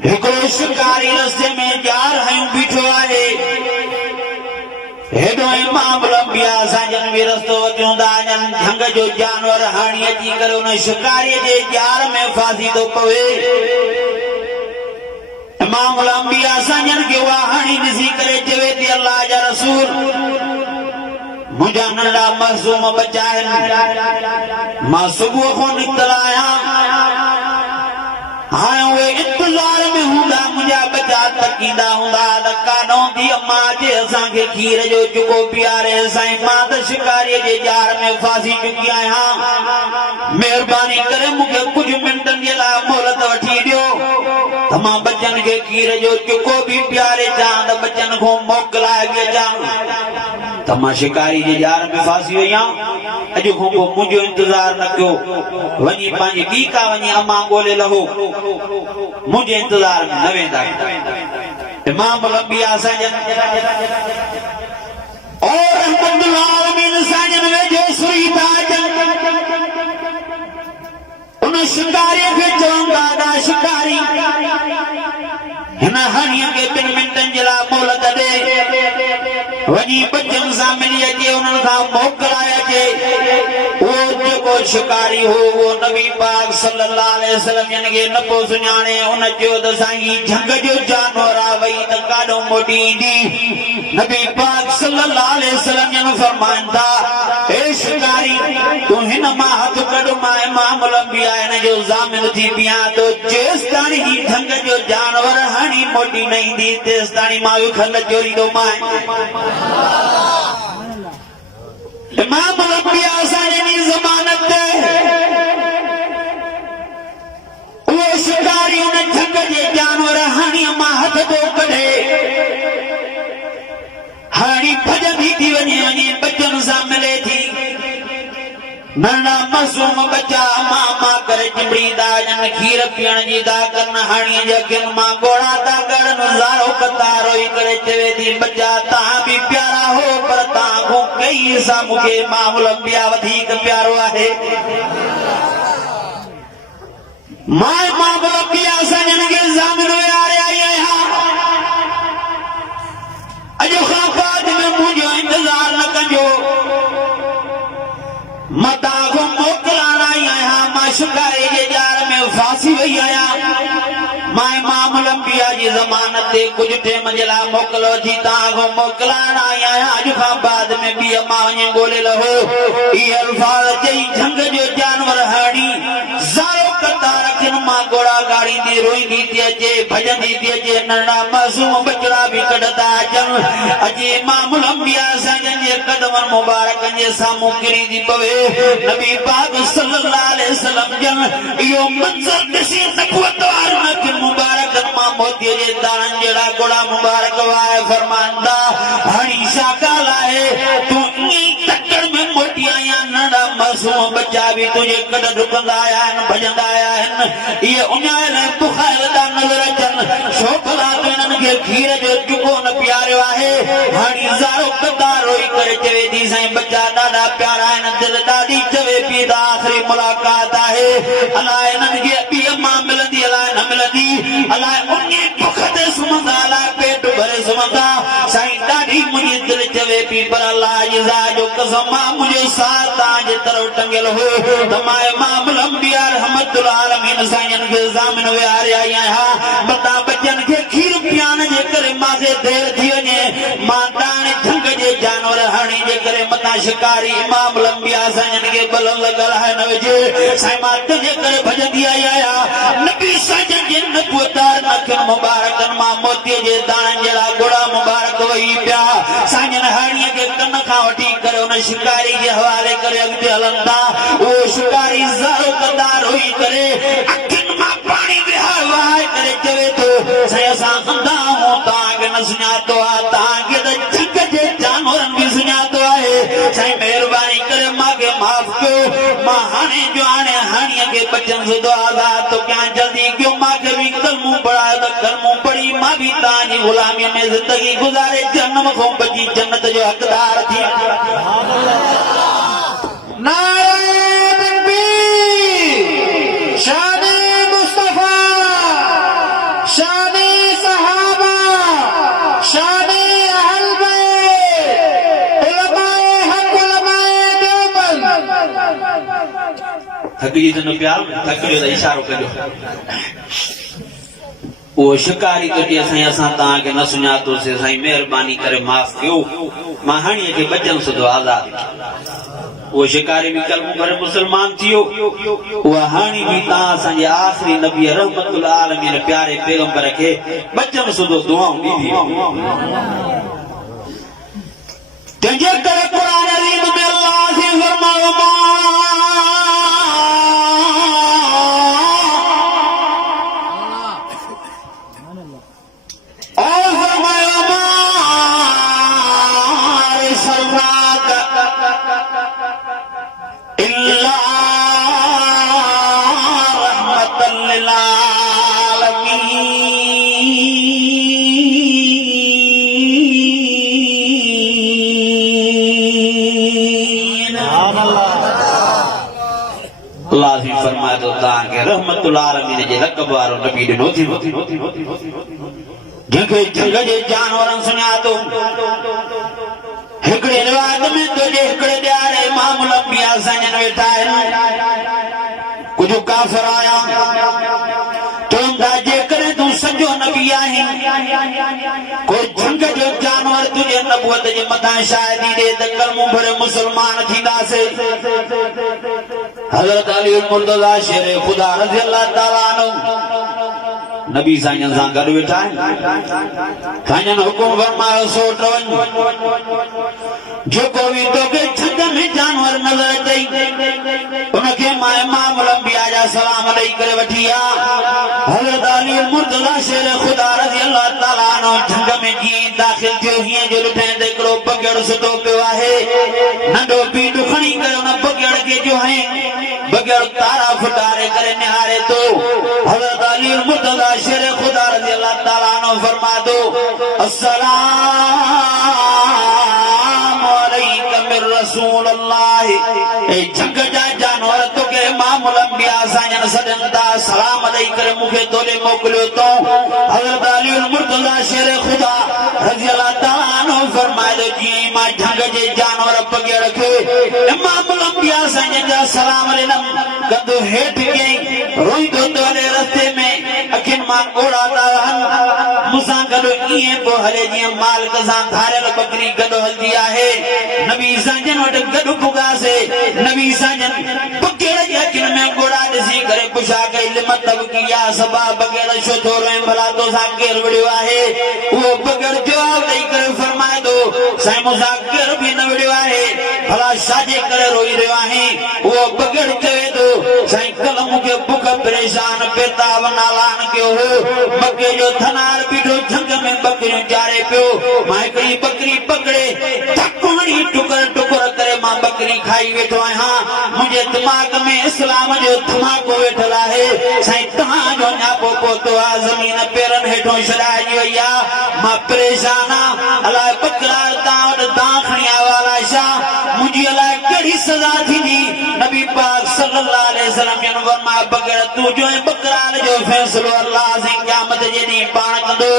हिकिड़ो शिकारी रस्ते में जा रहियूं बीठो आहे हेॾो इमाम लंबिया असांजनि बि रस्तो अचूं था झंग जो जानवर हाणी अची करे उन शिकारीअ जे जार में फासी थो पवे इमाम लंबिया असांजनि खे उहा हाणी ॾिसी करे चवे थी अल्लाह जा रसूल मुंहिंजा नंढा मासूम बचा आहिनि मां सुबुह खां निकितल आहियां हाणे उहे इंतज़ार में हूंदा मुंहिंजा बचा तकींदा हूंदा त काॾों थी अम्मा जे असांखे खीर जो चुको पीआरे साईं मां त शिकारीअ जे जार में फासी चुकी आहियां महिरबानी करे मूंखे कुझु मिंटनि जे लाइ मोहलत वठी ॾियो त मां बचनि खे खीर जो चुको बि पीआरे अचां त बचनि खां मोकिलाए बि अचां त मां शिकारी जे जार में फासी वई आहियां अॼु खां पोइ मुंहिंजो इंतज़ार न कयो वञी पंहिंजी ॿीका वञी अम्मा ॻोल्हे लहो मुझे इंतजार में न वेंदा इमाम लंबिया असांजन और रहमतुल्लाह आलमीन असांजन वेझो सुई था अचनि उन शिकारी खे चवंदा ॾा शिकारी हिन हणीअ खे 2 मिंटनि जे लाइ मोहलत ॾे वञी बचनि सां मिली अचे उन्हनि खां मोकिलाए अचे उहो जेको शिकारी हो वो नबी पाक सल्लल्लाहु अलैहि वसल्लम यानी के न पो सुञाणे उन चयो त साईं झंग जो जानवर आ वई त काॾों मोटी ईंदी नबी पाक सल्लल्लाहु अलैहि वसल्लम यानी फरमाइनि था हे शिकारी तूं हिन मां हथ कढ मां इमाम लंबिया हिन जो ज़ामिन थी पियां तो जेसिताणी ही झंग जो जानवर हाणी मोटी न ईंदी तेसिताणी मां विखल चोरींदो मां इमाम लंबिया असांजी ज़मानत वो शिकारी उन झंग जे जानवर हाणी मां हथ थो कढे हाणी भॼंदी थी वञे बचनि सां मिले थी नंढा मासूम बच्चा मां करे चिंबड़ींदा वञनि खीर पीअण जी था कनि हाणीअ जे अखियुनि मां ॻोढ़ा था कढनि ज़ारो कता रोई करे चवे थी बच्चा तव्हां बि प्यारा हो पर तव्हां खां कई सां मूंखे इमाम लंबिया वधीक प्यारो आहे मां इमाम लंबिया असांजनि खे ज़ामिन विहारे आई आहियां अॼु खां बाद में मुंहिंजो इंतज़ार न कजो मां तव्हां खां मोकिलाइण आई आहियां मां शिकारी जे जार में फासी वई आहियां मां इमाम लंबिया जी ज़मानत ते कुझु टाइम जे लाइ मोकल वठी तव्हां खां मोकिलाइण आई आहियां अॼु खां बाद में ॿी अम्मा वञी ॻोल्हे लहो इहे अल्फाज़ चई झंग जो जानवर हाणी ज़ारो कतार अखियुनि मां ॻोढ़ा ॻाड़ींदी रोईंदी थी अचे भॼंदी थी अचे नंढा मासूम बचड़ा बि कढंदा अचनि अॼु इमाम लंबिया असांजनि जे क़दमनि मुबारकनि जे साम्हूं किरी थी पवे नबी पाक सल्लल्लाहु अलैहि वसल्लम जन इहो मंज़र ॾिसी नफ़रत वार नक मुबारकनि मां मोतीअ जे दाणनि जहिड़ा ॻोढ़ा मुबारक वाए फरमाईंदा हाणी छा ॻाल्हि आहे तूं ईअं तकड़ में मोटी आया नंढा मासूम बच्चा बि तुंहिंजे कॾ डुकंदा आया आहिनि भॼंदा आया आहिनि इहे उञायल ऐं बुखायल था नज़र अचनि छोकिरा हिननि खे खीर जो चुको न पीआरियो आहे हाणे ज़ारो कदा रोई करे चवे थी साईं बच्चा ॾाढा प्यारा आहिनि दिलि ॾाढी चवे पई त आख़िरी मुलाक़ात आहे अलाए हिननि खे ॿी अम्मा मिलंदी अलाए न मिलंदी अलाए उन बुख ते सुम्हंदा अलाए पेट भरे सुम्हंदा साईं ॾाढी मुंहिंजी दिलि चवे पई पर अलाह जी ज़ात जो कसम मां मुंहिंजो साथ तव्हांजे तरफ़ टंगियल हो त मां इमाम लंबिया रहमतुल्लाह आलमीन साईं खे ज़ामिन विहारे आई आहियां बता बचनि खे खीर पीआरण जे करे मूंखे देरि थी वञे मां हाणे झंग जे जानवर हाणे जे करे मथां शिकारी इमाम लंबिया साईं खे बल लॻल आहे न विझे साईं मां तुंहिंजे करे भॼंदी आई आहियां नबी साईं जे नबूतार नखनि मुबारकनि मां मोतीअ जे दाणनि जहिड़ा ॻोढ़ा मुबारक वही पिया साईं हाणीअ खे कन खां वठी करे उन शिकारी जे हवाले करे अॻिते हलनि था उहो शिकारी ज़ारो कदा रोई करे अखियुनि मां पाणी वहाए करे चवे थो साईं असां अंधा आहियूं तव्हांखे न सुञातो आहे तव्हांखे त झंग जे जानवरनि बि सुञातो आहे साईं महिरबानी करे मूंखे माफ़ कयो मां हाणे जो हाणीअ खे बचनि सिधो आज़ादु थो कयां जल्दी कयो मूंखे बि कलमूं पढ़ायो त कलमूं पढ़ी मां बि तव्हांजी ग़ुलामीअ में ज़िंदगी गुज़ारे जनम खां बची जन्नत जो हक़दार थी शान मुस्तफा थकजी तो न प्यार थकजो तो इशारो कजो वो शिकारी तो जे साईं असां तहां के न सुञातो से साईं मेहरबानी करे माफ कयो मां हाणी के बचन सुधो आजाद वो शिकारी भी कलम करे मुसलमान थियो वो हाणी भी ता असांजे आखिरी नबी रहमतुल आलमीन प्यारे पैगंबर के बचन सुधो दुआऊं दी तंजे करे कुरान अजीम में अल्लाह से फरमायो फरमाए तो ताके रहमतुल आलमीन जे लक़ब वारो नबी ॾिनो थी जंहिंखे जंग जे जानवरनि सुञातो हिकिड़े रिवाज में तुंहिंजे हिकिड़े ॾियारे इमाम अंबिया साईं वेठा आहिनि कुझु काफ़िर आया चवंदा जेकॾहिं तूं सॼो नबी आहीं कोई जंग जो जानवर तुंहिंजे नबूअत जे मथां शायदि ॾे त कलमो भरे मुसलमान थींदासीं हज़रत अली मुर्तज़ा शेर खुदा रज़ी अल्लाह ताला अन्हु नबी साईं सां गॾु वेठा आहिनि साईं हुकुम फरमायो सोट वञ जेको बि तोखे छत में जानवर नज़र अचई उनखे मां इमाम अंबिया जा सलाम ॾेई करे वठी आ हज़रत अली मुर्तज़ा शेर खुदा रज़ी अल्लाह ताला अन्हु जंग में जीअं दाख़िल थियो हीअं जो ॾिठे त हिकिड़ो बगेड़ सुठो पियो आहे नंढो पीठ खणी करे उन बगेड़ खे जो है बगैर तारा फुटारे करे निहारे तो हज़रत अली मुर्तज़ा शेर खुदा रज़ी अल्लाह ताला अन्हु फरमा दो अस्सलाम अलैकुम रसूल अल्लाह ए जग जा जानवर तो के इमाम अंबिया साईं सदन दा सलाम ॾेई करे मूंखे तोले मोकिलियो तो हज़रत अली मुर्तज़ा शेर खुदा रज़ी अल्लाह ताला अन्हु फरमाए तो जीअं मां जंग जे जानवर बगैर खे इमाम अंबिया साईं जा सलाम ॾिनम गंदो हेठ कई रोईंदो तो हले रस्ते में अखिन मां घोड़ा ता वहन मुसां गॾु ईअं पियो हले जीअं मालिक सां धारियल बकरी गॾु हलंदी आहे नबी साईं वटि गॾु पुगासे नबी साईं बगैर जे अखिन में घोड़ा ॾिसी करे पुछा कई लिमत की या सबा बगैर छो थो रोए भला तोसां केरु विड़ियो आहे उहो बगैर जवाब ॾेई करे फरमाए थो साईं मूंसां केरु बि न विड़ियो आहे भला छाजे करे रोई रहियो आहीं उहो बगैर चवे थो साईं कल मूंखे बुख परेशान पेताब नालान कयो हो मके जो थनार बीठो झंग में बकरियूं चारे पियो मां हिकिड़ी बकरी पकड़े धकड़ी टुकर टुकर करे मां बकरी खाई वेठो आहियां मुंहिंजे दिमाग़ में इस्लाम जो धमाको वेठल आहे साईं तव्हांजो न्यापो पहुतो आहे ज़मीन पेरनि हेठों छॾाइजी वई आहे मां परेशान आहियां अलाए बकरार तव्हां वटि तव्हां खणी आयो अलाए छा मुंहिंजी अलाए कहिड़ी सज़ा थींदी नबी पाक सल्लल्लाहु अलैहि वसल्लम फरमाया बग़ैर तुंहिंजो ऐं बकरार जो फ़ैसिलो अल्लाह से क़यामत जे ॾींहुं पाण कंदो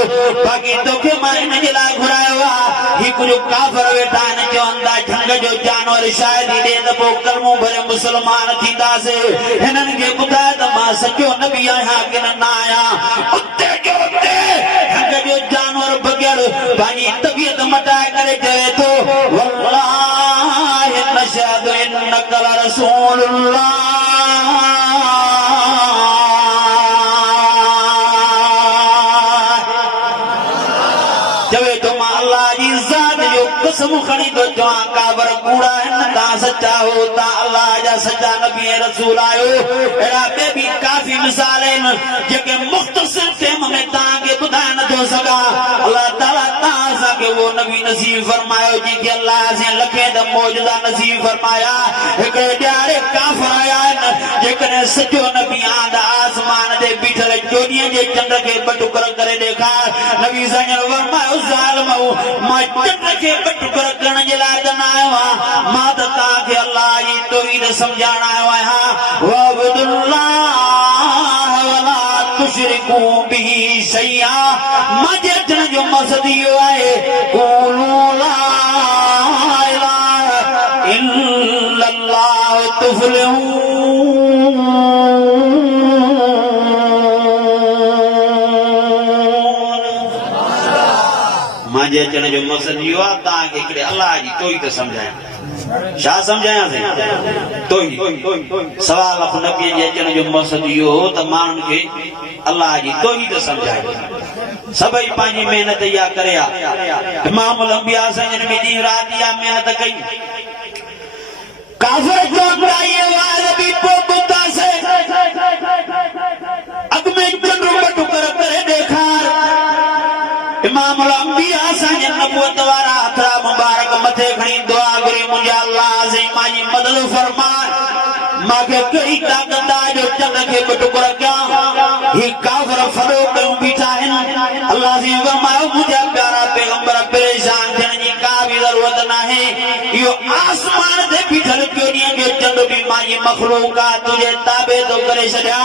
बाक़ी तोखे मां हिन जे लाइ घुरायो आहे ही कुझु काफ़िर वेठा आहिनि चवंदा झंग जो जानवर शायदि ॾे त पोइ कलमो भरे मुसलमान थींदासीं हिननि खे ॿुधाए त मां सचो नबी आहियां की न आहियां उते जो उते झंग जो जानवर बग़ैर पंहिंजी तबियत मटाए करे चवे थो वल्लाहि नशहदु इन्नका लरसूलुल्लाह चवे तो मां अल्लाह जी ज़ात जो कसम खणी तो चवां काबर कूड़ा आहिनि तव्हां सचा हो तव्हां अल्लाह जा सचा नबी ऐं रसूल आहियो अहिड़ा ॿिया बि काफ़ी मिसाल आहिनि जेके मुख़्तसिर टाइम में तव्हांखे ॿुधाए नथो सघां अल्लाह ताला तव्हां असांखे उहो नबी नसीब फरमायो जंहिंखे अल्लाह से लखे त मौजूदा नसीब फरमाया हिकिड़े ॾियारे काफ़िर आया आहिनि जेकॾहिं सचो नबी आंद आसमान ते बीठल चोॾीअ जे चंड खे ॿ टुकर करे ॾेखार नबी साईं फरमायो ज़ालिम मां चंड खे ॿ टुकर करण जे लाइ त न आयो आहियां मां त तव्हांखे अल्लाह जी तौहीद सम्झाइण आयो आहियां वअब्दुल्लाह वला तुशरिकू बिही शैआ मुंहिंजे अचण जो मक़सदु इहो आहे क़ूलू ला इलाहा इल्लल्लाह तुफ़्लिहून मांजे अचण जो मक़सद इहो आहे तव्हांखे हिकिड़े अलाह जी तौहीद समझायां छा समझायां तौहीद सवा लख नबीअ जे अचण जो मक़सद इहो हो त माण्हुनि खे अलाह जी तौहीद समझाए सभई पंहिंजी महिनत इहा करे इमामुल अंबिया संजन में ॾींहुं राति इहा महिनत कई काफ़िर चवंदा इहे वार बि पोइ ॿुधासीं अॻ में चंड टुकर करे ॾेखार इमामुल अंबिया संजन नबूवत वारा हथड़ा मुबारक मथे खणी दुआ घुरी मुंहिंजा अल्लाह से मांजी मदद फरमाए मांखे कहिड़ी ताक़त आहे जो चंड खे ॿ टुकर कयां ही काफ़िर फड़ो कयूं बीठा आहिनि अल्लाह से फरमायो मुंहिंजा प्यारा पैगंबर परेशान थियण जी का बि ज़रूरत नाहे इहो आसमान ते बीठल चोॾीअ जो चंड बि मांजी मखलूक आहे तुंहिंजे ताबे थो करे छॾियां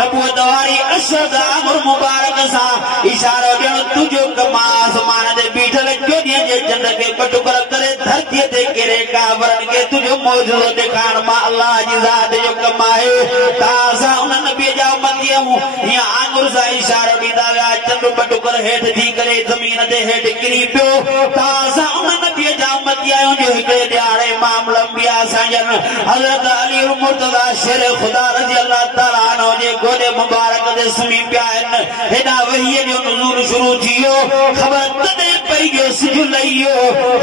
नबूवत वारी अशद अमर मुबारक सां इशारो ॾियण तुंहिंजो कमु आसमान ते बीठल चोॾीअ जे चंड खे ॿ टुकर करे धरतीअ ते किरे काफ़िरनि खे तुंहिंजो मौजूदो ॾेखारण मां अल्लाह जी ज़ात जो कमु आहे तां उन नबीअ जा उम्मती आहियूं हीअं आंगुर सां इशारो ॾींदा विया चंड ॿ टुकर हेठि थी करे ज़मीन ते हेठि किरी पियो तां उन नबीअ जा उम्मती आहियूं जो हिकिड़े ॾियारे इमामुल अंबिया संजन हज़रत अली मुर्तज़ा शेर ख़ुदा रज़ी अल्लाह ताला अन्हु जे गोॾे मुबारक ते सुम्ही पिया आहिनि हेॾा वहीअ जो नुज़ूल शुरू थी वियो ख़बर तॾहिं पई जो सिजु लही वियो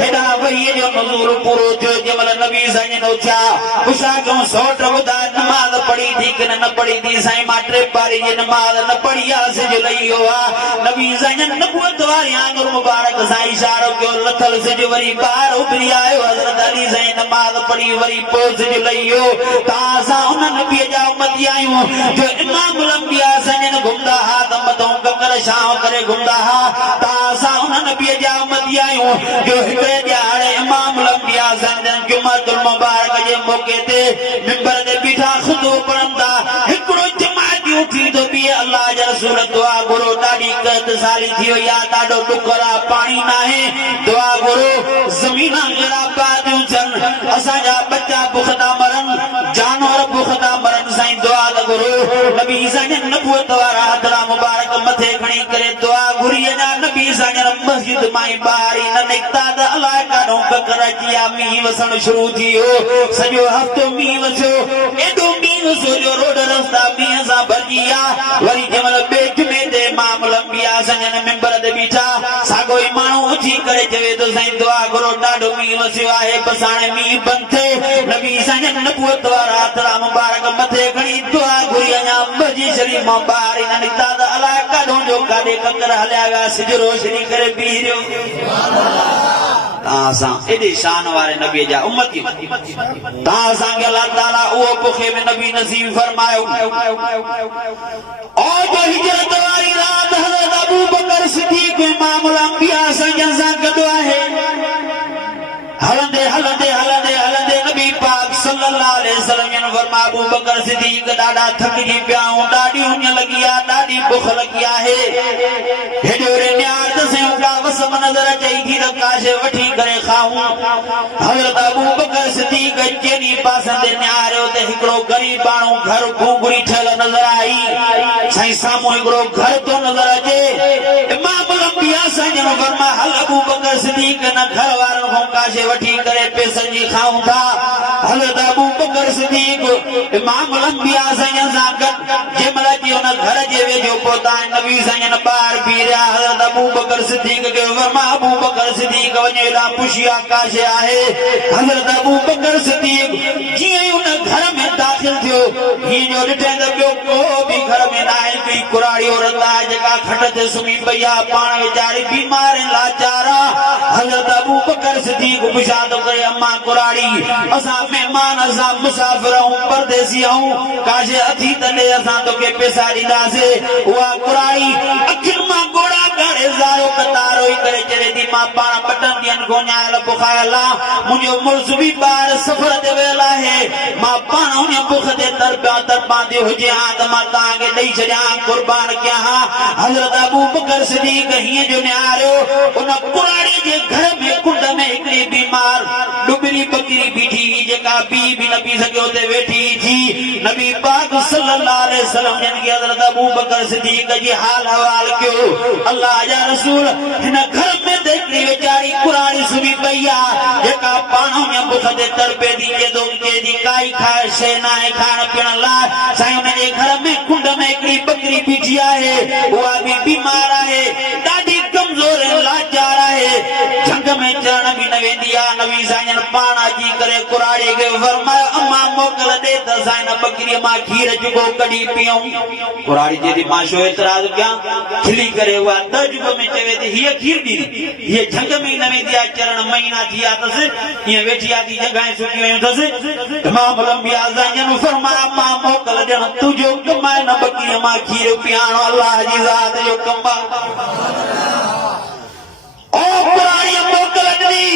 हेॾा वहीअ जो नुज़ूल पूरो थियो जंहिंमहिल नबी संजन उथिया पुछा कयूं सौट ॿुधाए नमाज़ पढ़ी थी कि न पढ़ी थी साईं मां टे पारी जी नमाज़ न पढ़ी आहे सिजु लही वियो आहे नबी संजन नबूवत वारी आंगुर मुबारक सां इशारो कयो लथल सिजु वरी ॿाहिरि उभरी आयो हज़रत अली साईं नमाज़ पढ़ी वरी पोइ सिजु लही वियो तां उन नबीअ जा उम्मती आहियूं जो इमामुल अंबिया संजन घुमंदा हा त मथां ककर छांव करे घुमंदा हा तां उन नबीअ जा उम्मती आहियूं जो हिकिड़े ॾियारे इमामुल अंबिया संजन जुमअतुल मुबारक जे मौक़े ते मिंबर ते बीठा ख़ुतबो पढ़ंदा हिकिड़ो जमात उठी तो बीहे अल्लाह जा रसूल दुआ घुरो ॾाढी क़हत सारी थी वई आहे ॾाढो ॾुखर आहे पाणी नाहे दुआ घुरो ज़मीन गिराबादियूं थियनि असांजा बच्चा बुख था मरनि जानवर बुख था मरनि साईं दुआ त घुरो नबी संजन नबूवत वारा हथड़ा मुबारक मथे खणी करे दुआ घुरी अञा नबी संजन मस्जिद मां ॿाहिरि न निकिता त अलाह काॾों ककर अची विया मींहुं वसण शुरू थी वियो सॼो हफ़्तो मींहुं वसियो एॾो मींहुं वसियो जो रोड रस्ता मींहं सां भरिजी विया वरी जंहिंमहिल ॿिए जुमे ते इमामुल अंबिया संजन मिंबर ते बीठा साॻो ई माण्हू उथी करे चवे थो साईं दुआ घुरो ॾाढो मींहुं वसियो आहे बसि हाणे मींहुं बंदि थिए नबी संजन नबूवत वारा हथड़ा मुबारक मथे खणी दुआ घुरी अञा मस्जिद शरीफ़ मां ॿाहिरि न निकिता त अलाह काॾों जो काॾे ककर हलिया विया सिज रोशनी करे बीह रहियो तां एॾे शान वारे नबीअ जा उम्मती तां असांखे अलाह ताला उहो बुखे में नबी नसीब फरमायो और जो हिजरत वारी रात हज़रत अबू बकर सिद्दीक़ इमामुल अंबिया संजन सां गॾु आहे हलंदे हलंदे हलंदे हलंदे नबी पाक सल्लल्लाहु अलैहि वसल्लम ने फरमाया अबू बकर सिद्दीक़ ॾाढा थकिजी पिया ऐं ॾाढी उञ लॻी आहे ॾाढी बुख लॻी आहे हेॾो रे न्यार दसियो का वसम नज़र अचे थी त काशे वठी करे खाऊं हज़रत अबू बकर सिद्दीक़ चेनी पासनि ते निहारियो त हिकिड़ो ग़रीब माण्हू घर घूंघरी ठहियल नज़र आई साईं साम्हूं हिकिड़ो घर थो नज़र अचे इमामुल अंबिया संजन फरमाया हल अबू बकर सिद्दीक़ न घर वारनि खां काशे वठी करे पैसनि जी खाऊं था हज़रत अबू बकर सिद्दीक़ इमामुल अंबिया संजन सां गॾु जंहिंमहिल अची हुन घर जे वेझो पहुता नबी संजन ॿाहिरि बीह रहिया हज़रत अबू बकर सिद्दीक़ खे फरमाया अबू बकर सिद्दीक़ वञे हेॾां पुछिया काशे आहे हज़रत अबू बकर सिद्दीक़ जीअं ई हुन घर में दाख़िल थियो हीअं जो ॾिठे त ॿियो को बि घर में न आहे हिकिड़ी कुराड़ी औरत आहे जेका खट ते सुम्ही पई आहे पाण वीचारी बीमार ऐं लाचार आहे हज़रत अबू बकर सिद्दीक़ पुछा थो करे अम्मा कुराड़ी असां महिमान असां मुसाफ़िर आहियूं परदेसी आहियूं काशे अथी तॾहिं असां तोखे पैसा ॾींदासीं उहा कुराड़ी अखियुनि मां ॻोड़ा करे ज़ारो कतारो ई करे चए थी मां पाण ॿटनि ॾींहंनि खां न्यायल बुखायल आहे मुंहिंजो मुड़ुस बि ॿाहिरि सफ़र ते वियल आहे मां पाण उन बुख ते तड़पां ते हुजे हा त मां तव्हांखे ॾेई छॾियां क़ुर्बान कयां हा हज़रत अबू बकर सिद्दीक़ हीअं जो निहारियो उन कुराड़ी जे घर में कुंड में हिकिड़ी बीमार डुबरी बकरी बीठी हुई जेका बि न पी सघे उते वेठी थी नबी पाक सल्लल्लाहु अलैहि वसल्लम जन खे हज़रत अबू बकर सिद्दीक़ जी हाल हवाल कयो अल्लाह जा रसूल हिन घर में एकड़ी वेचारी कुरानी सुनी पईया जेका पाणो में बुख दे तरपे दी जे दो के दी काई खाए से ना खाण पीण ला साईं ने घर में कुंड में एकड़ी बकरी बीठी है वो भी बीमार है दादी कमजोर है लाचार है जंग में चरण भी न वेंदिया नबी साईं पाणा जी करे कुराड़ी के फरमायो अम्मा मोकल दे त साईं बकरी मां खीर जुगो कडी पियो कुराड़ी जेदी मां शो एतराज क्या खिली करे हुआ दजुगो में चवे थी ये खीर दी ये जंग में न वेंदिया चरण महीना थिया तस ये वेठी आती जगह सुकी वे तस इमाम लंबिया साईं फरमाया मां मोकल दे तुजो कमाए न बकरी मां खीर पियाणो अल्लाह जी जात जो कमा ओ कुरानी मोकल दी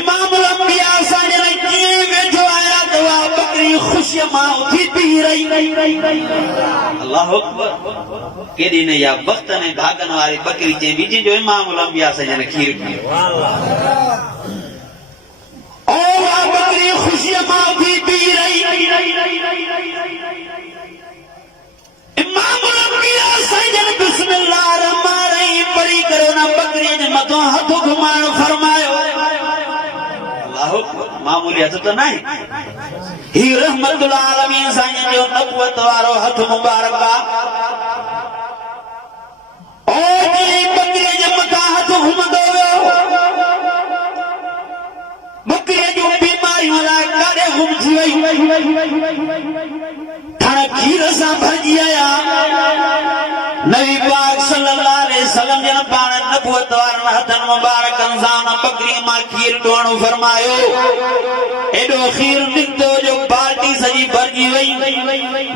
इमाम लंबिया साईं ने की वेठो आया तो बकरी खुशी मां उठी पी रही अल्लाह अकबर केडी ने या वक्त ने भागन वाली बकरी जे बीजी जो इमाम लंबिया साईं ने खीर पी ओ बकरी खुशी मां उठी पी रही इमाम लंबिया साईं बिस्मिल्लाह रहमान रहीम पढ़ी करो ना बकरी ने मथो हथ घुमाण फरमायो अल्लाह मामूली हथ तो नहीं ही रहमतुल आलमीन साईं जो नबुवत वारो हथ मुबारक ओ जी बकरी जे मथा हथ घुमंदो बकरी जो बीमारी वाला काडे घुम थी वई थाने खीर सा भरजी आया नबी पाक सल्लल्लाहु अलैहि वसल्लम जन पाण नबुवत वारन हथन मुबारक इंसान बकरी मां खीर ढोण फरमायो एडो खीर निकतो जो बाल्टी सजी भरजी वई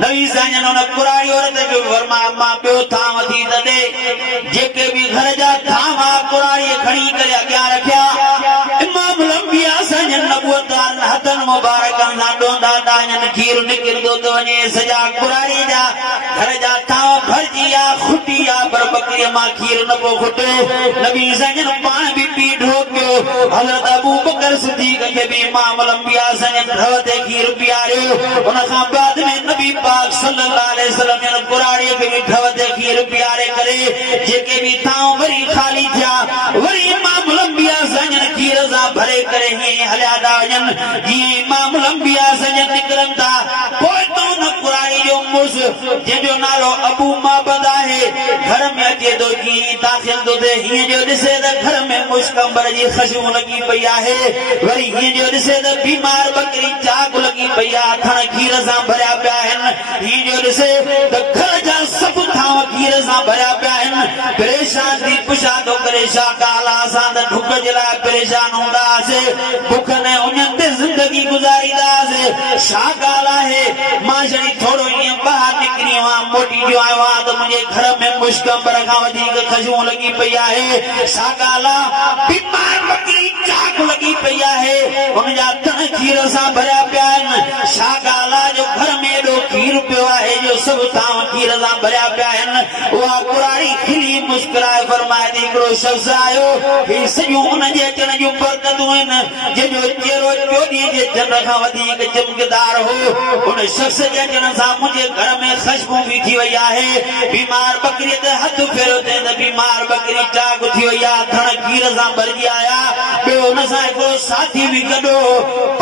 नबी साईं ने कुराड़ी औरत के फरमाया मां पियो थाम थी तदे जेके भी घर जा थामा कुराड़ी खणी करे अग्या रखया इमाम लंबिया साईं नबुवत वारन हथन मुबारक इंसान डोंदा दान खीर निकरदो तो वने सजा कुराड़ी जा घर जा थाम भरजिया खुटिया पर बकरी मां खीर न को खुटे नबी साईं पाण भी पी ढोक्यो हजरत अबू बकर सिद्दीक के भी इमाम लंबिया साईं ढवते खीर पियारियो उन खां बाद में नबी पाक सल्लल्लाहु अलैहि वसल्लम ने कुराड़ी के भी ढवते खीर पियारे करे जेके भी थां वरी खाली थिया वरी इमाम लंबिया साईं खीर सा भरे करे ही हल्या दा वजन जी इमाम लंबिया साईं निकरन था कोई तो न कुराड़ी जो मुस जे जो नालो अबू माबदा है घर में अचे तो जी दाखिल तो दे ही जो दिसे त घर में मुश्कंबर जी खुशबू लगी पई है वरी ही जो दिसे त बीमार बकरी चाक लगी पई है थण खीर सा भरिया पिया हैं ही जो दिसे त घर जा सब थाव खीर सा भरिया पिया हैं परेशान थी पुछा तो करे शाकाला सा त ढुक जला परेशान हुंदा से भूख ने उन्हनि ते जिंदगी गुजारीदा से शाकाला है मां जड़ी थोड़ो ये बाहर निकली वहां मोटी जो आया तो मुझे घर में मुश्कंबर खां वधीक खुशबू लगी पई है शाकाला बीमार बकरी चाक लगी पई है उन जा तन खीर सा भरिया पिया हैं शाकाला जो घर में एडो खीर पियो है जो सब थां खीर सा भरिया पिया हैं उहा कुराड़ी खिली मुस्कुराए फरमाए थी हिकिड़ो शख्स आयो ही सॼो उन जे अचण जूं बरकतूं आहिनि जंहिंजो चेहरो चोॾीअ जे चंड खां वधीक चमकदार हो उन शख्स जे अचण सां मुंहिंजे घर में खुशबू भी थी वई आहे बीमार बकरी ते हथ फेरो ते त बीमार बकरी चाक थी वई आहे थण खीर सां भरजी आया ॿियो हुन सां हिकिड़ो साथी बि गॾो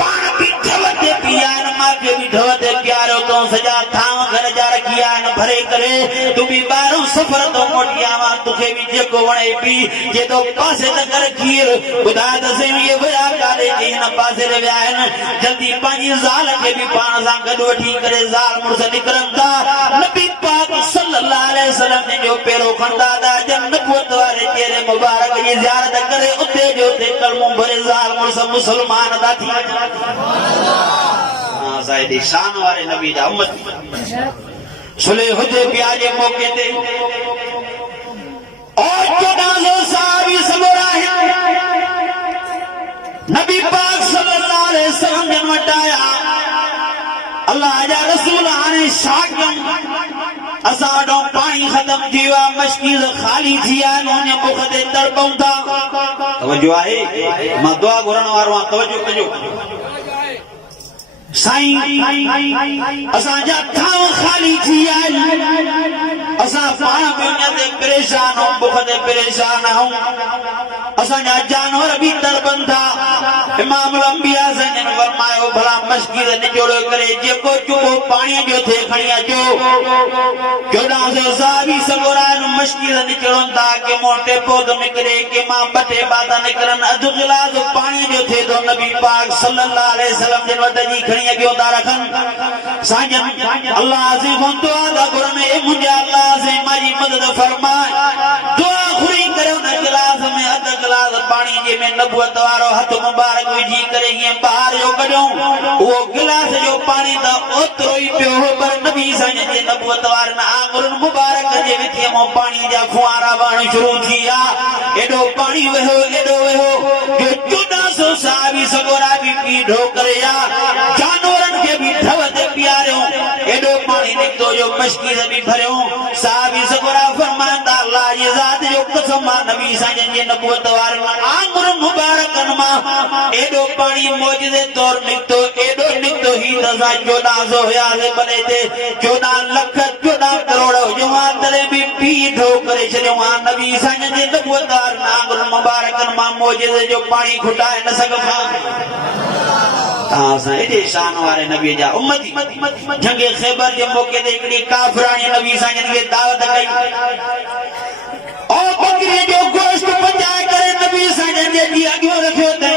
पाण बि ढव ते पिया आहिनि मूंखे बि ढव ते पियारियो तो सॼा थांव घर जा रखी आहिनि भरे करे तूं बि ॿाहिरों सफ़र तो मोटी आवां तोखे बि जेको वणे पी जे तो पासे त कर खीर ॿुधाए त सही इहे विया काॾे जे हिन पासे ते विया आहिनि जल्दी पंहिंजी ज़ाल खे बि पाण सां गॾु वठी करे ज़ाल मुड़ुस निकिरनि था नबी पाक सल्लल्लाहु अलैहि वसल्लम जो पेरो खणंदा था जन नबुवत वारे चेहरे मुबारक जी ज़ियारत करे उते जो उते कलमो भरे ज़ाल मुड़ुस मुसलमान था थी ज़ाहिदी शान वारे नबी जा उम्मत सुले हुजे पिया जे मौके ते और 1400 साहबी सबोरा है नबी पाक सल्लल्लाहु अलैहि वसल्लम जन वटाया अल्लाह जा रसूल आने शागम असाडो पानी खत्म थी वा मशकील खाली थिया उन मुख ते तड़पऊं था तवज्जो आहे मां दुआ घुरण वारो तवज्जो कजो साईं असा जा थाव खाली थी आहिनि असा पाण में ते परेशान हूं बुख ते परेशान हूं असांजा जानवर भी तड़पन था इमाम अंबिया संजन फरमायो भला मस्जिद निचोड़ो करे जेको चुको पानी जो थे खणी अचो 1400 साहबी सगोरान मस्जिद निचड़न था के मोटे पौध निकरे के मां बटे बाता निकरन अध गिलास पानी जो थे तो नबी पाक सल्लल्लाहु अलैहि वसल्लम जन वट जी खणी अचो ता रखन साजन अल्लाह से दुआ दा गुरन ए मुंजा अल्लाह से मारी मदद फरमाए दुआ खुरी करे उन गिलास में अध गिलास पानी जे में नबुवत वारो हथ मुबारक विझी करे ये बाहर जो कढूं वो गिलास जो पानी दा ओतरो ही पियो हो पर नबी साईं जे नबुवत वारन आंगुरन मुबारक जे विथे मो पानी जा फुआरा वहण शुरू थिया एडो पानी वहो एडो वहो जो 1400 साहबी सगोरा भी पी ढो करे या जानवरन के भी धवते प्यारो एडो पानी निकतो जो मस्जिद भी भरियो साहबी सगोरा फरमांदा अल्लाह जी जात जो कसम नबी साईं जे नबुवत वारन आंगुरन मुबारकन मा एडो पानी मौजूदे तौर निकतो एडो निकतो ही दसा 1400 होया से बने थे 14 लख 14 करोड़ जवान तले भी पी ढो करे छो नबी साईं जे नबुवत वारन आंगुरन मुबारकन मा मौजूदे जो पानी खुटाए न सघा तासा एडे शान वारे नबी जा उम्मती जंगे खैबर जे मौके ते एकड़ी काफरानी नबी साईं के दावत कई और बकरी जो गोश्त पचाए करे नबी साईं जे दी अगो रखियो ते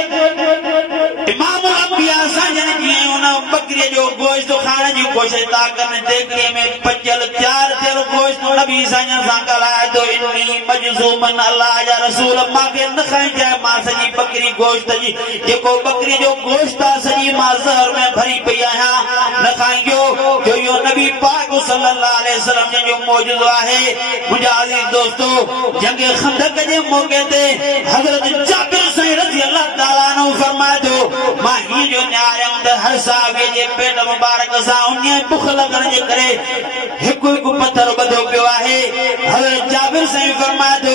इमाम अंबिया साईं जी उन बकरी जो गोश्त खाने जी कोशिश ता करने देखने में पचल तैयार थियल गोश्त नबी साईं सा कलाए तो इन्नी मजसूमन अल्लाह या रसूल मां के न खाई जाए मां सजी बकरी गोश्त जी जेको बकरी जो गोश्त सजी मां जहर में भरी पई आया न खाइयो जो यो नबी पाक सल्लल्लाहु अलैहि वसल्लम जो मौजूद है मुझे अजीज दोस्तों जंग खंदक जे मौके ते हजरत जाबिर साईं रजी अल्लाह ताला ने फरमाया तो मां ही जो न्यारम द हर साहब जे पेट मुबारक सा उन्ने भूख लगण जे करे एक पत्थर बधो पियो है हजरत जाबिर साईं फरमाया तो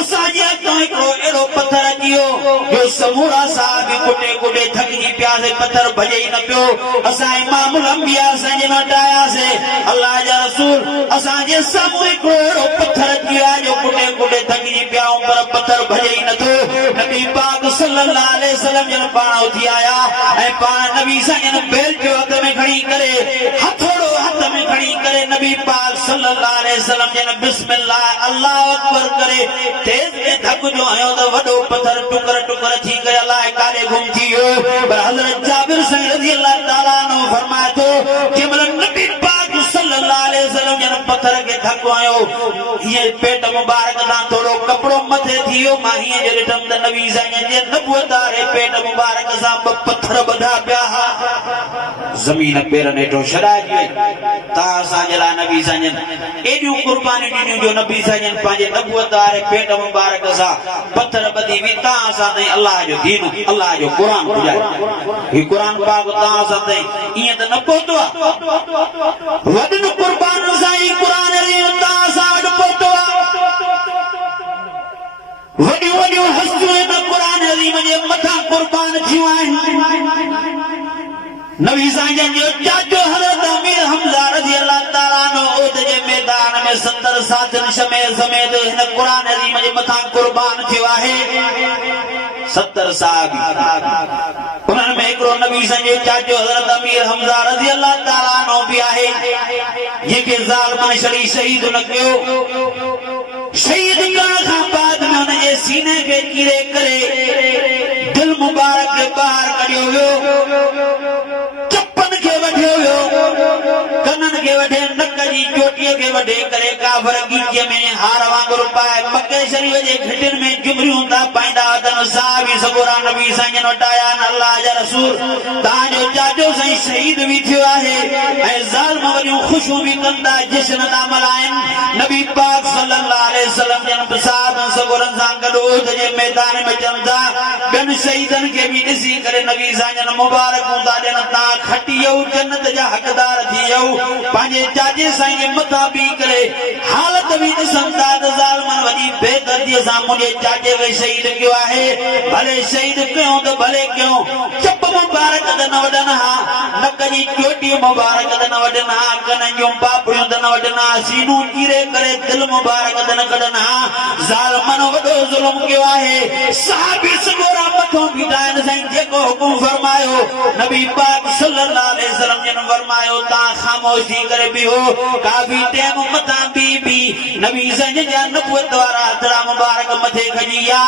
असा जे तो एकरो एरो पत्थर अजियो जो समूरा साहब कुटे कुटे थकजी प्यासे पत्थर भजे न पियो असा इमाम अंबिया साईं न टाया से अल्लाह जा रसूल असा जे सामू एकरो एरो पत्थर अजियो जो कुटे कुटे थकजी प्याओ पर पत्थर भजे न तो नबी पाक सल्लल्लाहु अलैहि वसल्लम जन पाण उठी आया ए पाण नबी साईं बेल जो हथ में खड़ी करे हथोड़ो हाथ में खड़ी करे नबी पाक सल्लल्लाहु अलैहि वसल्लम जन बिस्मिल्लाह अल्लाह अकबर करे तेज में धक जो आयो तो वडो पत्थर टुकर टुकर थी गया अल्लाह काले घुम थियो पर हजरत जाबिर साईं रजी अल्लाह ताला ने फरमाया तो कि मतलब नबी पाक सल्लल्लाहु अलैहि वसल्लम जन पत्थर के धक आयो ये पेट मुबारक दा थोड़ो कपड़ो मथे थियो माही जे रिटम द नबी साईं जे नबुवत वारे पेट मुबारक सा पत्थर बधा पिया जमीन पेरन हेठो छॾाए ता साजला नबी साईं एडियूं कुर्बानी ॾिनियूं जो नबी साईं पंहिंजे नबुवत वारे पेट मुबारक सा पत्थर बधी वी ता सा अल्लाह जो दीन अल्लाह जो कुरान बुझाए ही कुरान पाक ता सा इए त न पहुतो वडन कुर्बान साईं कुरान री ता सा पहुतो वडी वडी हस्तियों त कुरान अज़ीम जे मथा कुर्बान थियूं आहिनि नबी साईं जो चाचो हज़रत अमीर हमज़ा रज़ी अल्लाह ताला अन्हु उहद जे मैदान में 70 साथिन समेत हिन कुरान अज़ीम जे मथा कुर्बान थियो आहे 70 साहबी उन्हनि में हिकिड़ो नबी साईं जो चाचो हज़रत अमीर हमज़ा रज़ी अल्लाह ताला अन्हु भी आहे जंहिंखे ज़ालिमनि छड़ी शहीद न कयो शहीद करण खां बाद में हुन जे सीने खे चीरे करे दिल मुबारक के बाहर कढियो वियो चपन के वठियो वियो कनन के वठे नक जी चोटीअ के वठे करे काफर गीचे में हार वांगुरु पाए मके शरीफ जे घिटिन में जुमरियूं था पाईंदा अथनि साहबी सगोरा नबी साईं वटि आया आहिनि अल्लाह जा रसूल तव्हांजो चाचो साईं शहीद भी थियो आहे ऐं ज़ालिम वॾियूं ख़ुशियूं भी कनि था जश्न था मल्हाइनि नबी पाक सल्लल्लाहु अलैहि वसल्लम जन साहब सगोरनि सां गॾु उहद जे मैदान में अचनि था ॿियनि शहीदनि खे बि ॾिसी करे नबी साईं मुबारकूं था ॾियनि तव्हां खटी वियो जन्नत जा हक़दार थी वियो पंहिंजे चाचे साईं जे मथां बीह करे हालत भी ॾिसनि था त ज़ालिमनि वॾी बेदर्दीअ सां मुंहिंजे चाचे खे शहीद कयो आहे भले शहीद कयूं त भले कयूं चप मुबारक दन वडना नक जी चोटी मुबारक दन वडना कन जो पापड़ियों दन वडना सीनू चीरे करे दिल मुबारक दन कढना ज़ालिमन वडो ज़ुल्म कयो आहे साहबी सगोरा मथों बिठाइन साईं जेको हुकुम फरमायो नबी पाक सल्लल्लाहु अलैहि वसल्लम जन फरमायो ता खामोशी करे बिहो काफी टाइम मता बीबी नबी साईं जा नबुवत वारा हथड़ा मुबारक मथे खजिया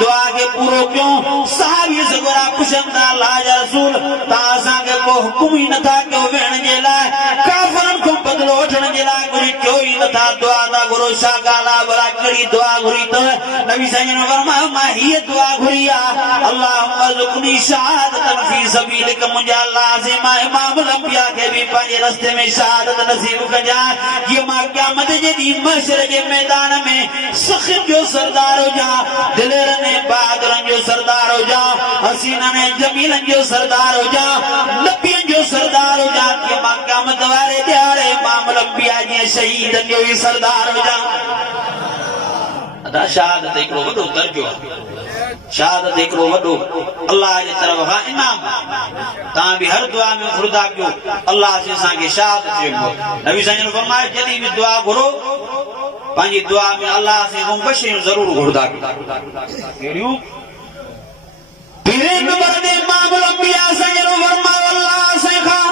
दुआ के पूरो क्यों साहबी सगोरा पुछंदा अल्लाह जा रसूल ता असा के को हुकुम ही नथा कयो वेण जे लाए काफरन को बदलो वठण जे लाए कुछ कयो ही नथा दुआ दा गुरु शा गाला बरा कड़ी दुआ घुरी तो नबी साईं ने फरमाया मां ये दुआ घुरिया अल्लाहुम्मा ज़ुक़नी शहादतन फी सबीलिक मुंजा अल्लाह से मां इमाम लंबिया के भी पांजे रास्ते में शहादत नसीब कजा ये मां क़यामत जे दी महशर के मैदान में सखत जो सरदार हो जा दिलेर ने बहादुरन जो सरदार हो जा हसीना ने जमीलन जो सरदार हो जा नबियन जो सरदार हो जा के मां क़यामत वाले दिहाड़े इमाम लंबिया जी शहीदन जो भी सरदार हो जा अदा शहादत एक वडो दर्जो शहादत एक वडो अल्लाह जी तरफ खां इनाम ता भी हर दुआ में खुदा जो अल्लाह से सा के शहादत चेबो नबी साईं ने फरमाया जदी भी दुआ घुरो पांजी दुआ में अल्लाह से हम बशे जरूर घुरदा केड़ियों पीरे नंबर दे इमाम अंबिया साईं ने फरमाया अल्लाह से खां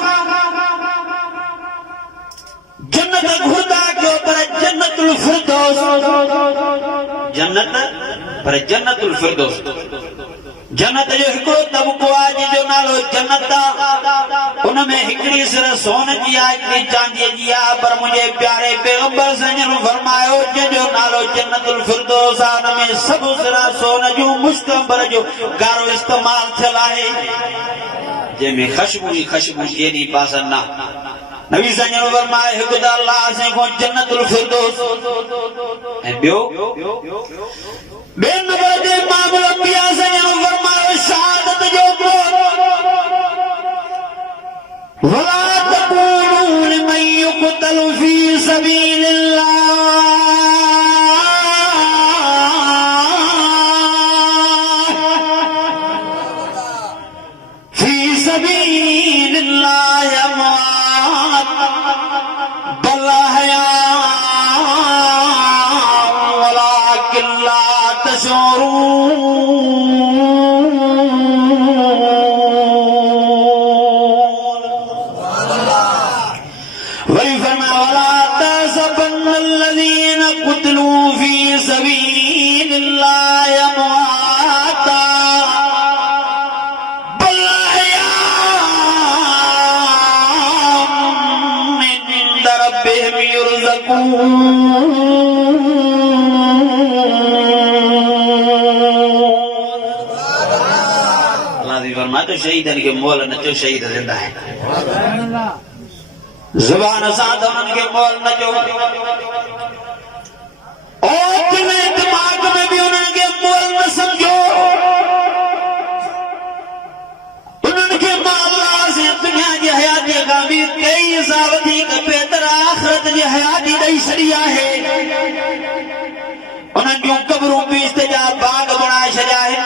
जन्नत घुरदा क्यों पर जन्नतुल फिरदौस जन्नत पर जन्नतुल फिरदौस जन्नत जो हिकड़ो तबको आहे जो नालो जन्नत उनमें हिकड़ी सिर सोन जी आहे हिकड़ी चांदी जी आहे पर मुझे प्यारे पैगंबर साईं ने फरमायो जो नालो जन्नतुल फिरदौस आहे उनमें सब सिर सोन जो मुस्तंबर जो गारो इस्तेमाल थियल आहे जंहिंमें ख़ुशबू केॾी पासन ना नबी साईं ने फरमाया हिकु त अल्लाह से को जन्नतुल फिरदौस ऐं ॿियो ॿिए नंबर ते इमाम अंबिया साईं ने फरमायो शहादत जो वला तक़ूलू लिमन युक़तलु फी सबीलिल्लाह फी सबीलिल्लाह अमवात बल अहयाअ वलाकिन ला वही फरमाया वला तहसबन्नल्लज़ीन क़ुतिलू फी सबीलिल्लाहि अमवाता बल अहयाअ इंद रब्बिहिम युरज़क़ून तो शहीदन के मोल न जो शहीद जिंदा है जुबान साथ उनके मोल न जो और तुम्हें दिमाग में भी उनके मोल न समझो उनके माला से दुनिया की हयाती का भी कई सावधी का बेहतर आखिरत की हयाती दई सरिया है उनकी कब्रों पे इस्तेजा बाग बना छजा है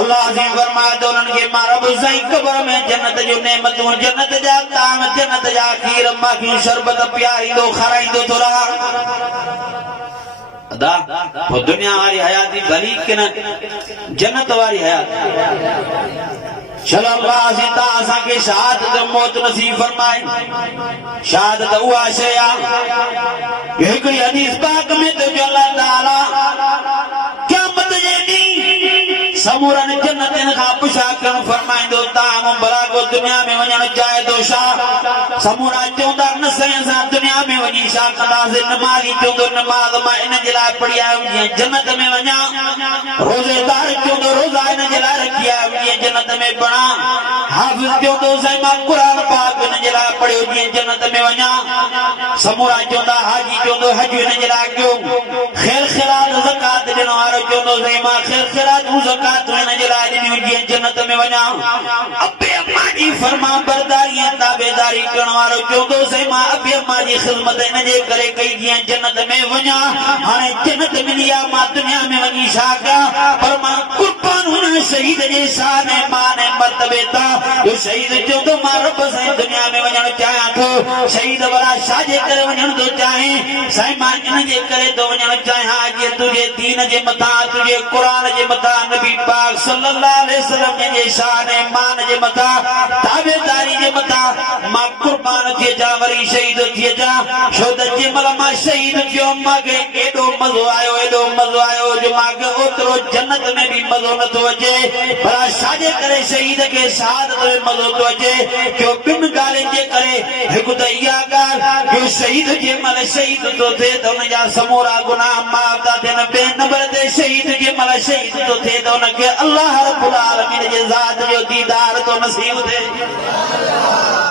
अल्लाह से फरमाया तो उनके मारब सही कब्र में जन्नत जो नेमतों जन्नत जा ताम जन्नत जा खीर माखियूं शरबत प्यारी दो खराई दो थोड़ा अदा वो दुनिया वाली हयाती भली कि न जन्नत वाली हयाती चलो अल्लाह से तासा के शहादत मौत नसीब फरमाए शहादत हुआ शया हिकड़ी हदीस पाक में तो जो अल्लाह ताला क़यामत जे ॾींहुं समूरन जन्नतन खां पुछा करण फरमाईंदो ताम भला को दुनिया में वञण चाहे तो छा समूरा चवंदा न साईं असां दुनिया में वञी छा कंदासीं नमाज़ी चवंदो नमाज़ मां इन जे लाइ पढ़ी आयुमि जीअं जन्नत में वञा रोज़ेदार चवंदो रोज़ा इन जे लाइ रखी आयुमि जीअं जन्नत में पढ़ा हाफ़िज़ चवंदो साईं मां क़ुरान पाक इन जे लाइ पढ़ियो जीअं जन्नत में वञा समूरा चवंदा हाजी चवंदो हज इन जे लाइ कयो ख़ैर ख़ैरात ज़कात ॾियण वारो चवंदो साईं मां ख़ैर ख़ैरात ज़कात इन जे लाइ ॾिनियूं जीअं जन्नत में वञा अबे अम्मा जी फरमा बरदारी ताबेदारी करण वारो चवंदो साईं मां अबे अम्मा जी ख़िदमत इन जे करे कई जीअं जन्नत में वञा हाणे जन्नत मिली आहे मां दुनिया में वञी छा कयां पर मां पानु शहीद जे शान मान मर्तबे ता जो शहीद जो तो मां रब साईं दुनिया में वञण चाहियां थो शहीद वारा छाजे करे वञण थो चाहे साईं मां इन जे करे तो वञण चाहियां कि तुझे दीन जे मथां तुझे क़ुरान जे मथां नबी पाक सल्लल्लाहु अलैहि वसल्लम जे शान मान जे मथां ताबेदारी जे मथां मां कुर्बान थी जा वरी शहीद थी जा छो त जेमल मां शहीद थियो मूंखे एॾो मज़ो आयो जो मूंखे ओतिरो जन्नत में भी मज़ो नथो अचे भला छाजे करे शहीद खे शहादत में मज़ो थो अचे जो ॿिनि ॻाल्हियुनि जे करे हिकु त इहा ॻाल्हि जो शहीद जेमल शहीद थो थिए त हुनजा समूरा गुनाह माफ़ था थियनि ॿिए नंबर ते शहीद जेमल शहीद थो थिए त हुनखे अल्लाह रब्बुल आलमीन जे ज़ात जो दीदार थो नसीब थिए